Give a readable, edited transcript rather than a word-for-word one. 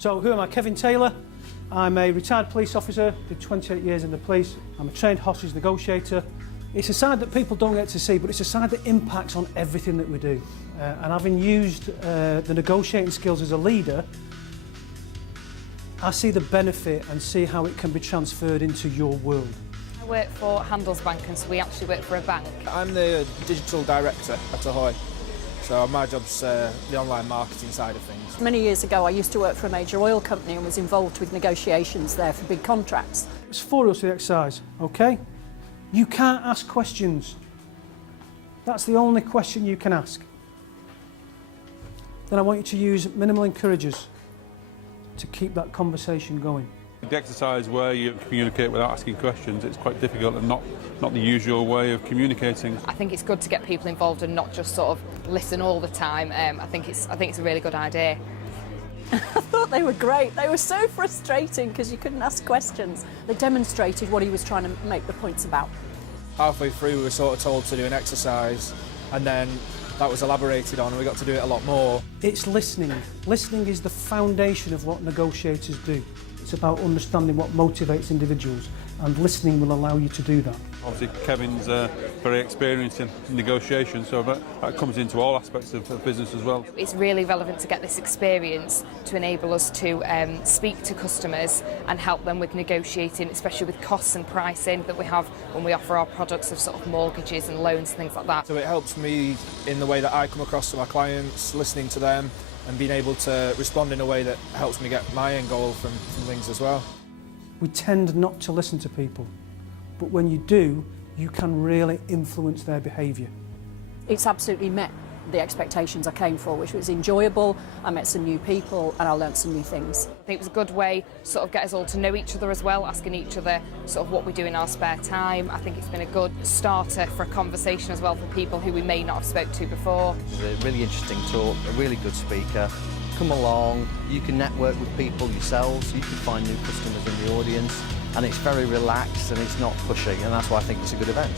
So who am I? Kevin Taylor. I'm a retired police officer, did 28 years in the police. I'm a trained hostage negotiator. It's a side that people don't get to see, but it's a side that impacts on everything that we do. And having used the negotiating skills as a leader, I see the benefit and see how it can be transferred into your world. I work for Handelsbanken, and so we actually work for a bank. I'm the digital director at Ahoy, so my job's the online marketing side of things. Many years ago I used to work for a major oil company and was involved with negotiations there for big contracts. It's 4 rules to the exercise, okay? You can't ask questions. That's the only question you can ask. Then I want you to use minimal encouragers to keep that conversation going. The exercise where you communicate without asking questions, it's quite difficult and not the usual way of communicating. I think it's good to get people involved and not just sort of listen all the time. I think it's a really good idea. I thought they were great. They were so frustrating because you couldn't ask questions. They demonstrated what he was trying to make the points about. Halfway through we were sort of told to do an exercise, and then that was elaborated on and we got to do it a lot more. It's listening. Listening is the foundation of what negotiators do. It's about understanding what motivates individuals, and listening will allow you to do that. Obviously Kevin's very experienced in negotiation, so that comes into all aspects of business as well. It's really relevant to get this experience to enable us to speak to customers and help them with negotiating, especially with costs and pricing that we have when we offer our products of sort of mortgages and loans and things like that. So it helps me in the way that I come across to my clients, listening to them and being able to respond in a way that helps me get my end goal from things as well. We tend not to listen to people, but when you do, you can really influence their behaviour. It's absolutely met the expectations I came for, which was enjoyable. I met some new people and I learnt some new things. I think it was a good way to sort of get us all to know each other as well, asking each other sort of what we do in our spare time. I think it's been a good starter for a conversation as well for people who we may not have spoke to before. It was a really interesting talk, a really good speaker. Come along, you can network with people yourselves, you can find new customers in the audience, and it's very relaxed and it's not pushy, and that's why I think it's a good event.